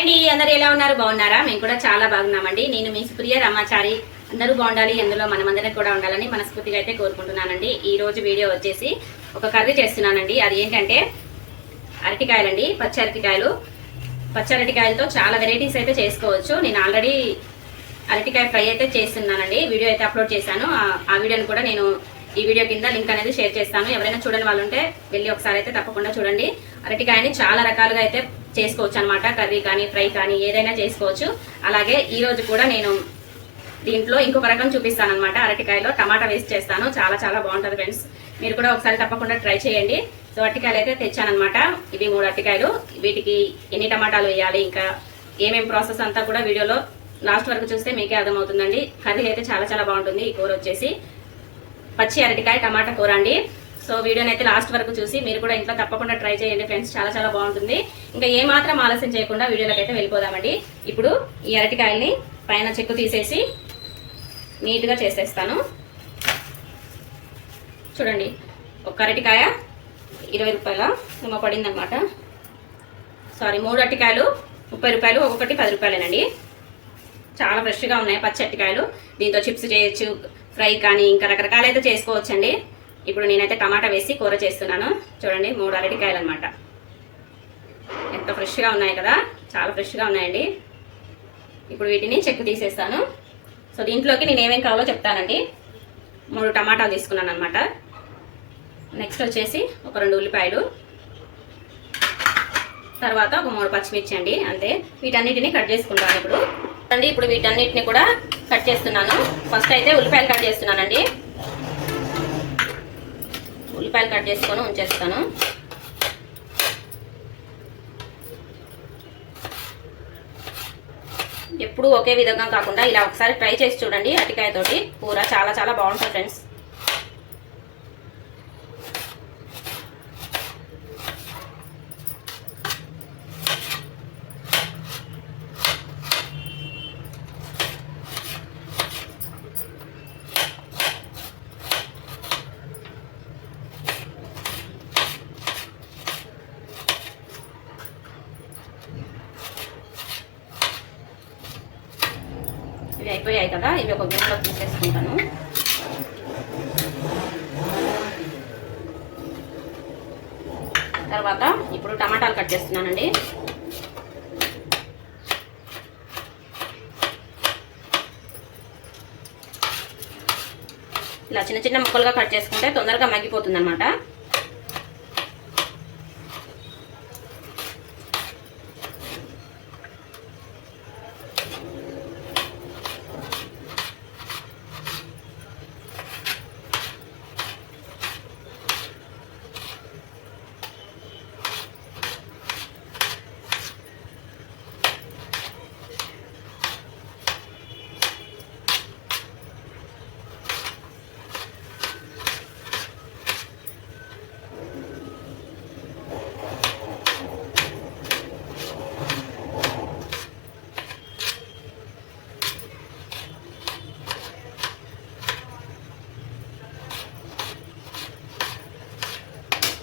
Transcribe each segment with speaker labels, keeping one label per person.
Speaker 1: అండి అందరు ఎలా ఉన్నారు? బాగున్నారా? మేము కూడా చాలా బాగున్నామండి. నేను మీ సుప్రియ రమాచారి. అందరూ బాగుండాలి అందులో మనమందరం కూడా ఉండాలని మనస్ఫూర్తిగా అయితే కోరుకుంటున్నానండి. ఈ రోజు వీడియో వచ్చేసి ఒక కర్రీ చేస్తున్నానండి. అది ఏంటంటే అరటికాయలండి పచ్చి అరటికాయలు. పచ్చి అరటికాయలతో చాలా వెరైటీస్ అయితే చేసుకోవచ్చు. నేను ఆల్రెడీ అరటికాయ ఫ్రై అయితే చేస్తున్నానండి. వీడియో అయితే అప్లోడ్ చేశాను. ఆ- ఆ వీడియోని కూడా నేను ఈ వీడియో కింద లింక్ అనేది షేర్ చేస్తాను. ఎవరైనా చూడని వాళ్ళు ఉంటే వెళ్ళి ఒకసారి అయితే తప్పకుండా చూడండి. అరటికాయని చాలా రకాలుగా అయితే చేసుకోవచ్చు అనమాట కర్రీ కానీ ఫ్రై కానీ ఏదైనా చేసుకోవచ్చు. అలాగే ఈ రోజు కూడా నేను దీంట్లో ఇంకొక రకం చూపిస్తాను అనమాట అరటికాయలో టమాటా వేస్ట్ చేస్తాను. చాలా చాలా బాగుంటుంది ఫ్రెండ్స్. మీరు కూడా ఒకసారి తప్పకుండా ట్రై చేయండి. సో అరటికాయలు అయితే తెచ్చానమాట ఇవి మూడు అరటికాయలు. వీటికి ఎన్ని టమాటాలు వేయాలి ఇంకా ఏమేం ప్రాసెస్ అంతా కూడా వీడియోలో లాస్ట్ వరకు చూస్తే మీకే అర్థమవుతుందండి. కర్రీ అయితే చాలా చాలా బాగుంటుంది. ఈ కూర వచ్చేసి పచ్చి అరటికాయ టమాటా కూర అండి. సో వీడియోని అయితే లాస్ట్ వరకు చూసి మీరు కూడా ఇంట్లో తప్పకుండా ట్రై చేయండి ఫ్రెండ్స్. చాలా చాలా బాగుంటుంది. ఇంకా ఏమాత్రం ఆలస్యం చేయకుండా వీడియోలోకి అయితే వెళ్ళిపోదామండి. ఇప్పుడు ఈ అరటికాయల్ని పైన చెక్కు తీసేసి నీట్గా చేసేస్తాను. చూడండి ఒక అరటికాయ ఇరవై రూపాయల ఏమో పడిందనమాట సారీ మూడు అరటికాయలు ముప్పై రూపాయలు ఒక్కొక్కటి పది రూపాయలేనండి. చాలా ఫ్రెష్గా ఉన్నాయి పచ్చి అరటికాయలు. దీంతో చిప్స్ చేయొచ్చు ఫ్రై కానీ ఇంకా రకరకాలు అయితే చేసుకోవచ్చండి. ఇప్పుడు నేనైతే టమాటా వేసి కూర చేస్తున్నాను. చూడండి మూడు అరటికాయలు అనమాట ఎంత ఫ్రెష్గా ఉన్నాయి కదా చాలా ఫ్రెష్గా ఉన్నాయండి. ఇప్పుడు వీటిని చెక్కు తీసేస్తాను. సో దీంట్లోకి నేను ఏమేమి కావాలో చెప్తానండి. మూడు టమాటాలు తీసుకున్నాను అనమాట నెక్స్ట్ వచ్చేసి ఒక రెండు ఉల్లిపాయలు. తర్వాత ఒక మూడు పచ్చిమిర్చి అండి అంతే. వీటన్నిటిని కట్ చేసుకుంటాను ఇప్పుడు. అండి ఇప్పుడు వీటన్నిటిని కూడా కట్ చేస్తున్నాను. ఫస్ట్ అయితే ఉల్లిపాయలు కట్ చేస్తున్నానండి. ఉల్లిపాయలు కట్ చేసుకొని ఉంచేస్తాను. ఎప్పుడు ఒకే విధంగా కాకుండా ఇలా ఒకసారి ట్రై చేసి చూడండి అటికాయతోటి కూర చాలా చాలా బాగుంటుంది ఫ్రెండ్స్. ఇవి అయిపోయాయి కదా ఇవి ఒక గిన్నెలో తీసేసుకుంటాను. తర్వాత ఇప్పుడు టమాటాలు కట్ చేస్తున్నానండి. ఇలా చిన్న చిన్న ముక్కలుగా కట్ చేసుకుంటే తొందరగా మగ్గిపోతుంది అనమాట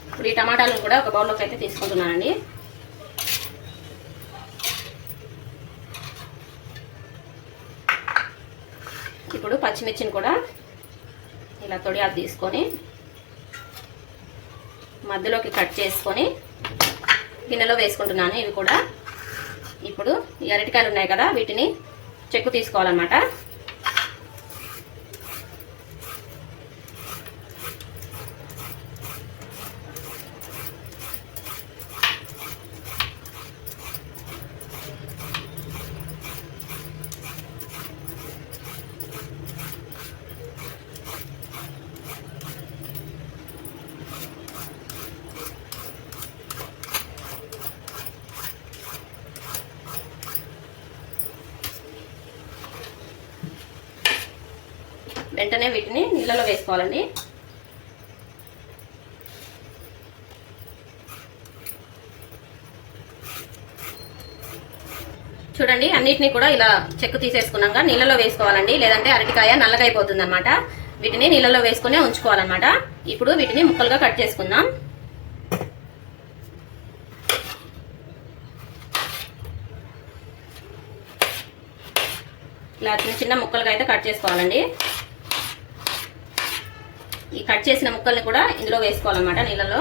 Speaker 1: ఇప్పుడు ఈ టమాటాలను కూడా ఒక బౌల్లోకి అయితే తీసుకుంటున్నానండి. ఇప్పుడు పచ్చిమిర్చిని కూడా ఇలా తొడియాలు తీసుకొని మధ్యలోకి కట్ చేసుకొని గిన్నెలో వేసుకుంటున్నాను. ఇవి కూడా ఇప్పుడు ఈ అరటికాయలు ఉన్నాయి కదా వీటిని చెక్కు తీసుకోవాలన్నమాట. వెంటనే వీటిని నీళ్ళలో వేసుకోవాలండి. చూడండి అన్నిటిని కూడా ఇలా చెక్కు తీసేసుకున్నాక నీళ్ళలో వేసుకోవాలండి. లేదంటే అరటికాయ నల్లగైపోతుంది అనమాట వీటిని నీళ్ళలో వేసుకునే ఉంచుకోవాలన్నమాట. ఇప్పుడు వీటిని ముక్కలుగా కట్ చేసుకుందాం. ఇలా చిన్న చిన్న ముక్కలుగా అయితే కట్ చేసుకోవాలండి. ఈ కట్ చేసిన ముక్కల్ని కూడా ఇందులో వేసుకోవాలన్నమాట నీళ్ళలో.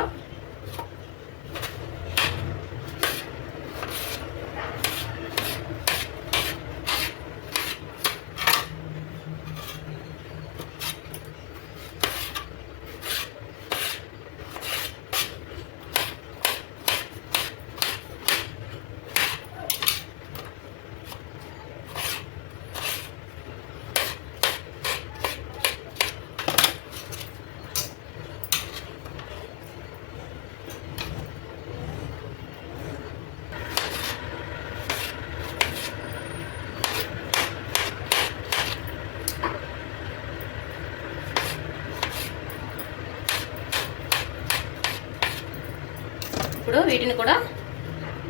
Speaker 1: ఇప్పుడు వీటిని కూడా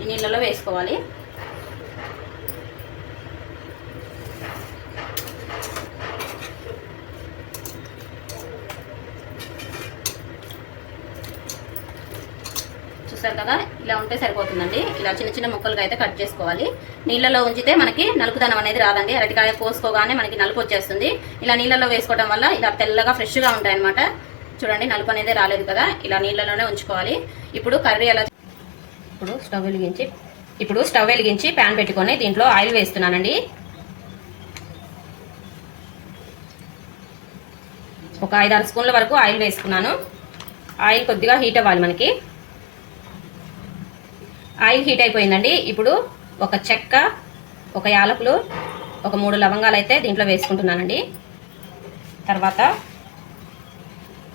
Speaker 1: ఈ నీళ్ళలో వేసుకోవాలి. చూసారు కదా? ఇలా ఉంటే సరిపోతుందండి. ఇలా చిన్న చిన్న ముక్కలుగా అయితే కట్ చేసుకోవాలి. నీళ్ళలో ఉంచితే మనకి నలుపుదనం అనేది రాదండి. అరటికాయ పోసుకోగానే మనకి నలుపు వచ్చేస్తుంది. ఇలా నీళ్ళలో వేసుకోవడం వల్ల ఇలా తెల్లగా ఫ్రెష్గా ఉంటాయి అనమాట చూడండి నలుపు అనేది రాలేదు కదా. ఇలా నీళ్ళలోనే ఉంచుకోవాలి. ఇప్పుడు కర్రీ ఎలా ఇప్పుడు స్టవ్ వెలిగించి ఇప్పుడు స్టవ్ వెలిగించి ప్యాన్ పెట్టుకొని దీంట్లో ఆయిల్ వేస్తున్నానండి. ఒక ఐదారు స్పూన్ల వరకు ఆయిల్ వేసుకున్నాను. ఆయిల్ కొద్దిగా హీట్ అవ్వాలి మనకి. ఆయిల్ హీట్ అయిపోయిందండి. ఇప్పుడు ఒక చెక్క ఒక యాలకులు ఒక మూడు లవంగాలు అయితే దీంట్లో వేసుకుంటున్నానండి. తర్వాత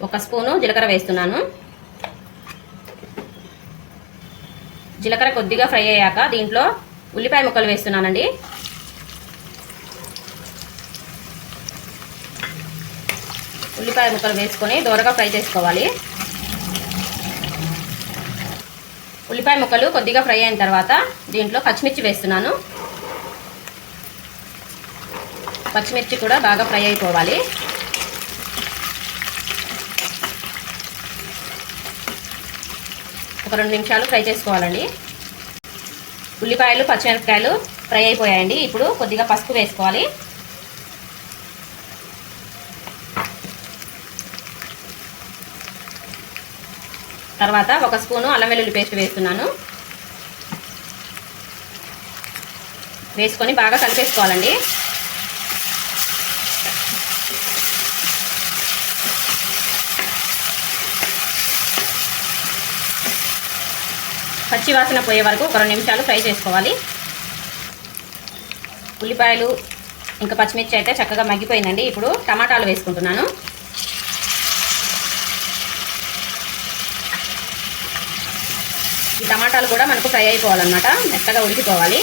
Speaker 1: ఒక స్పూను జీలకర్ర వేస్తున్నాను. జీలకర్ర కొద్దిగా ఫ్రై అయ్యాక దీంట్లో ఉల్లిపాయ ముక్కలు వేస్తున్నానండి. ఉల్లిపాయ ముక్కలు వేసుకొని దూరగా ఫ్రై చేసుకోవాలి. ఉల్లిపాయ ముక్కలు కొద్దిగా ఫ్రై అయిన తర్వాత దీంట్లో పచ్చిమిర్చి వేస్తున్నాను. పచ్చిమిర్చి కూడా బాగా ఫ్రై అయిపోవాలి. ఒక రెండు నిమిషాలు ఫ్రై చేసుకోవాలండి. ఉల్లిపాయలు పచ్చిమిరపకాయలు ఫ్రై అయిపోయాయండి. ఇప్పుడు కొద్దిగా పసుపు వేసుకోవాలి. తర్వాత ఒక స్పూను అల్లం వెల్లుల్లి పేస్ట్ వేస్తున్నాను. వేసుకొని బాగా కలిపేసుకోవాలండి. పచ్చి వాసన పోయే వరకు ఒక రెండు నిమిషాలు ఫ్రై చేసుకోవాలి. ఉల్లిపాయలు ఇంకా పచ్చిమిర్చి అయితే చక్కగా మగ్గిపోయిందండి. ఇప్పుడు టమాటాలు వేసుకుంటున్నాను. ఈ టమాటాలు కూడా మనకు ఫ్రై అయిపోవాలన్నమాట. మెత్తగా ఉడికిపోవాలి.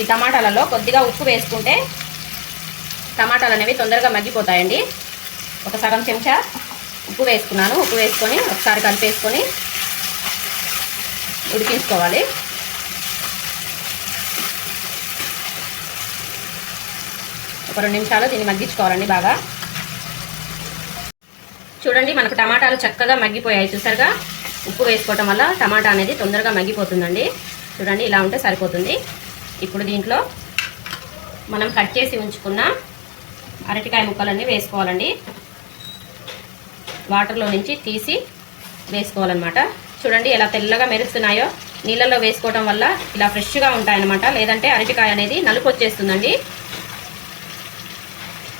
Speaker 1: ఈ టమాటాలలో కొద్దిగా ఉప్పు వేసుకుంటే టమాటాలు అనేవి తొందరగా మగ్గిపోతాయండి. ఒక సగం చెంచా ఉప్పు వేసుకున్నాను. ఉప్పు వేసుకొని ఒకసారి కలిపేసుకొని ఉడికించుకోవాలి. ఒక రెండు నిమిషాలు దీన్ని మగ్గించుకోవాలండి బాగా. చూడండి మనకు టమాటాలు చక్కగా మగ్గిపోయాయి చూసారుగా. ఉప్పు వేసుకోవటం వల్ల టమాటా అనేది తొందరగా మగ్గిపోతుందండి. చూడండి ఇలా ఉంటే సరిపోతుంది. ఇప్పుడు దీంట్లో మనం కట్ చేసి ఉంచుకున్న అరటికాయ ముక్కలన్నీ వేసుకోవాలండి. వాటర్లో నుంచి తీసి వేసుకోవాలన్నమాట. చూడండి ఎలా తెల్లగా మెరుస్తున్నాయో. నీళ్ళలో వేసుకోవటం వల్ల ఇలా ఫ్రెష్గా ఉంటాయన్నమాట. లేదంటే అరటికాయ అనేది నలుపు వచ్చేస్తుందండి.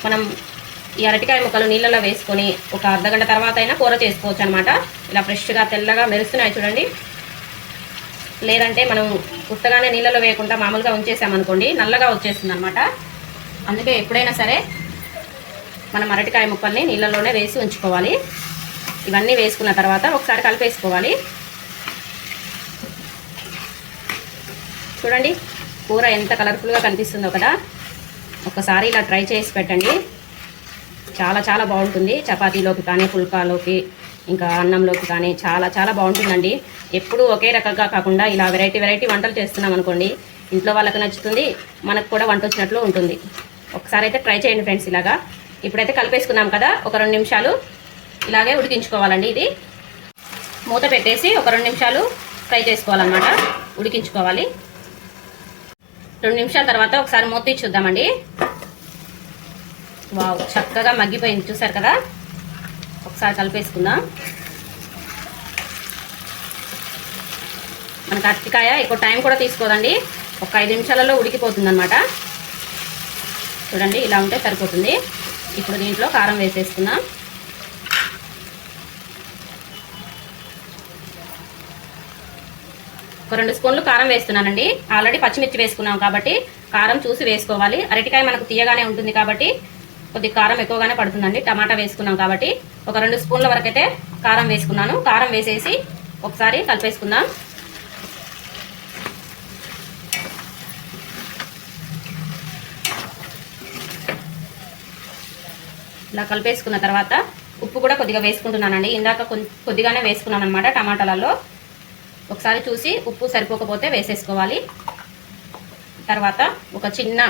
Speaker 1: మనం ఈ అరటికాయ ముక్కలు నీళ్ళలో వేసుకొని ఒక అర్ధగంట తర్వాత అయినా కూర చేసుకోవచ్చు అనమాట ఇలా ఫ్రెష్గా తెల్లగా మెరుస్తున్నాయి చూడండి. లేదంటే మనం ఉత్తగానే నీళ్ళలో వేయకుండా మామూలుగా ఉంచేసామనుకోండి నల్లగా వచ్చేస్తుంది అనమాట అందుకే ఎప్పుడైనా సరే మనం అరటికాయ ముక్కల్ని నీళ్ళలోనే వేసి ఉంచుకోవాలి. ఇవన్నీ వేసుకున్న తర్వాత ఒకసారి కలిపేసుకోవాలి. చూడండి కూర ఎంత కలర్ఫుల్గా కనిపిస్తుందో కదా. ఒకసారి ఇలా ట్రై చేసి పెట్టండి. చాలా చాలా బాగుంటుంది. చపాతీలోకి కానీ పుల్కాలోకి ఇంకా అన్నంలోకి కానీ చాలా చాలా బాగుంటుందండి. ఎప్పుడూ ఒకే రకంగా కాకుండా ఇలా వెరైటీ వెరైటీ వంటలు చేస్తున్నాం అనుకోండి ఇంట్లో వాళ్ళకి నచ్చుతుంది మనకు కూడా వంట వచ్చినట్లు ఉంటుంది. ఒకసారి అయితే ట్రై చేయండి ఫ్రెండ్స్ ఇలాగా. ఇప్పుడైతే కలిపేసుకున్నాం కదా ఒక రెండు నిమిషాలు ఇలాగే ఉడికించుకోవాలండి ఇది. మూత పెట్టేసి ఒక రెండు నిమిషాలు ఫ్రై చేసుకోవాలన్నమాట ఉడికించుకోవాలి. రెండు నిమిషాల తర్వాత ఒకసారి మూత చూద్దామండి. వావ్ చక్కగా మగ్గిపోయింది చూసారు కదా? ఒకసారి కలిపేసుకుందాం. మనకు అరటికాయ ఎక్కువ టైం కూడా తీసుకోదండి. ఒక ఐదు నిమిషాలలో ఉడికిపోతుంది అనమాట చూడండి ఇలా ఉంటే సరిపోతుంది. ఇప్పుడు దీంట్లో కారం వేసేసుకున్నాం ఒక రెండు స్పూన్లు కారం వేస్తున్నానండి. ఆల్రెడీ పచ్చిమిర్చి వేసుకున్నాం కాబట్టి కారం చూసి వేసుకోవాలి. అరటికాయ మనకు తీయగానే ఉంటుంది కాబట్టి కొద్ది కారం ఎక్కువగానే పడుతుందండి. టమాటా వేసుకున్నాం కాబట్టి ఒక రెండు స్పూన్ల వరకైతే కారం వేసుకున్నాను. కారం వేసేసి ఒకసారి కలిపేసుకుందాం. ఇలా కలిపేసుకున్న తర్వాత ఉప్పు కూడా కొద్దిగా వేసుకుంటున్నానండి. ఇందాక కొద్దిగానే వేసుకున్నాను అనమాట టమాటాలలో. ఒకసారి చూసి ఉప్పు సరిపోకపోతే వేసేసుకోవాలి. తర్వాత ఒక చిన్న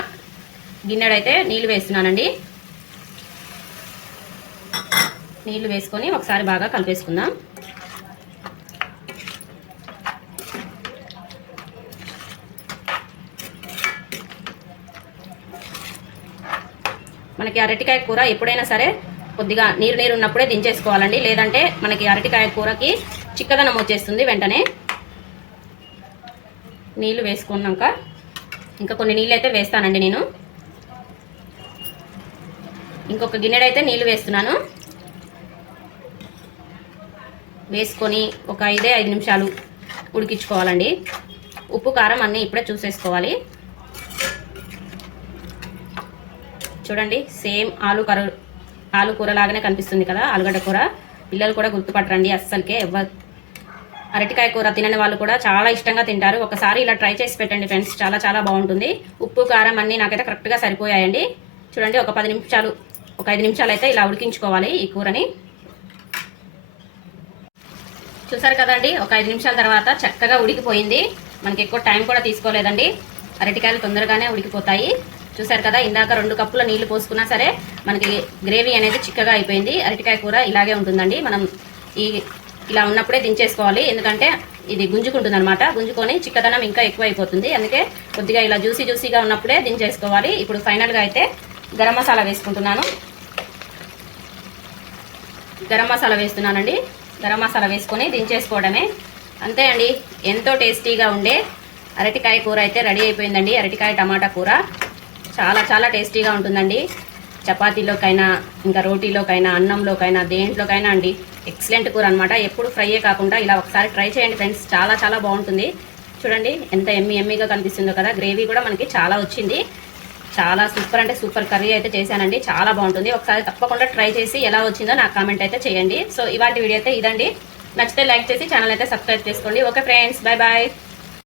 Speaker 1: గిన్నెడైతే నీళ్ళు వేస్తున్నానండి. నీళ్ళు వేసుకొని ఒకసారి బాగా కలిపేసుకుందాం. మనకి అరటికాయ కూర ఎప్పుడైనా సరే కొద్దిగా నీరు నీరు ఉన్నప్పుడే దించేసుకోవాలండి. లేదంటే మనకి అరటికాయ కూరకి చిక్కదనం వచ్చేస్తుంది వెంటనే. నీళ్ళు వేసుకున్నాక ఇంకా కొన్ని నీళ్ళు అయితే వేస్తానండి నేను. ఇంకొక గిన్నెడైతే నీళ్ళు వేస్తున్నాను. వేసుకొని ఒక ఐదే ఐదు నిమిషాలు ఉడికించుకోవాలండి. ఉప్పు కారం అన్నీ ఇప్పుడే చూసేసుకోవాలి. చూడండి సేమ్ ఆలు కర్ర ఆలు కూర లాగానే కనిపిస్తుంది కదా ఆలుగడ్డ కూర. పిల్లలు కూడా గుర్తుపట్టరండి అస్సలకే ఎవ్వరు అరటికాయ కూర తినని వాళ్ళు కూడా చాలా ఇష్టంగా తింటారు. ఒకసారి ఇలా ట్రై చేసి పెట్టండి ఫ్రెండ్స్ చాలా చాలా బాగుంటుంది. ఉప్పు కారం అన్నీ నాకైతే కరెక్ట్గా సరిపోయాయండి. చూడండి ఒక పది నిమిషాలు ఒక ఐదు నిమిషాలు అయితే ఇలా ఉడికించుకోవాలి ఈ కూరని. చూసారు కదండి ఒక ఐదు నిమిషాల తర్వాత చక్కగా ఉడికిపోయింది. మనకి ఎక్కువ టైం కూడా తీసుకోలేదండి. అరటికాయలు తొందరగానే ఉడికిపోతాయి. చూసారు కదా ఇందాక రెండు కప్పుల నీళ్ళు పోసుకున్నా సరే మనకి గ్రేవీ అనేది చిక్కగా అయిపోయింది. అరటికాయ కూర ఇలాగే ఉంటుందండి. మనం ఈ ఇలా ఉన్నప్పుడే దించేసుకోవాలి. ఎందుకంటే ఇది గుంజుకుంటుంది అనమాట గుంజుకొని చిక్కదనం ఇంకా ఎక్కువ అయిపోతుంది అందుకే కొద్దిగా ఇలా జ్యూసీ జ్యూసీగా ఉన్నప్పుడే దించేసుకోవాలి. ఇప్పుడు ఫైనల్గా అయితే గరం మసాలా వేసుకుంటున్నాను. గరం మసాలా వేస్తున్నానండి. గరం మసాలా వేసుకొని దించేసుకోవడమే. అంతే అండి. ఎంతో టేస్టీగా ఉండే అరటికాయ కూర అయితే రెడీ అయిపోయిందండి. అరటికాయ టమాటా కూర. చాలా చాలా టేస్టీగా ఉంటుందండి. చపాతీలోకైనా ఇంకా రోటీలోకైనా అన్నంలోకైనా దేంట్లోకైనా అండి. ఎక్సలెంట్ కూర అనమాట ఎప్పుడు ఫ్రైయే కాకుండా ఇలా ఒకసారి ట్రై చేయండి ఫ్రెండ్స్. చాలా చాలా బాగుంటుంది. చూడండి ఎంత ఎమ్మి ఎమ్మిగా కనిపిస్తుందో కదా. గ్రేవీ కూడా మనకి చాలా వచ్చింది. చాలా సూపర్ అంటే సూపర్ కర్రీ అయితే చేశానండి. చాలా బాగుంటుంది. ఒకసారి తప్పకుండా ట్రై చేసి ఎలా వచ్చిందో నాకు కామెంట్ అయితే చేయండి. సో ఇవాటి వీడియో అయితే ఇదండి. నచ్చితే లైక్ చేసి ఛానల్ అయితే సబ్స్క్రైబ్ చేసుకోండి. Okay friends bye bye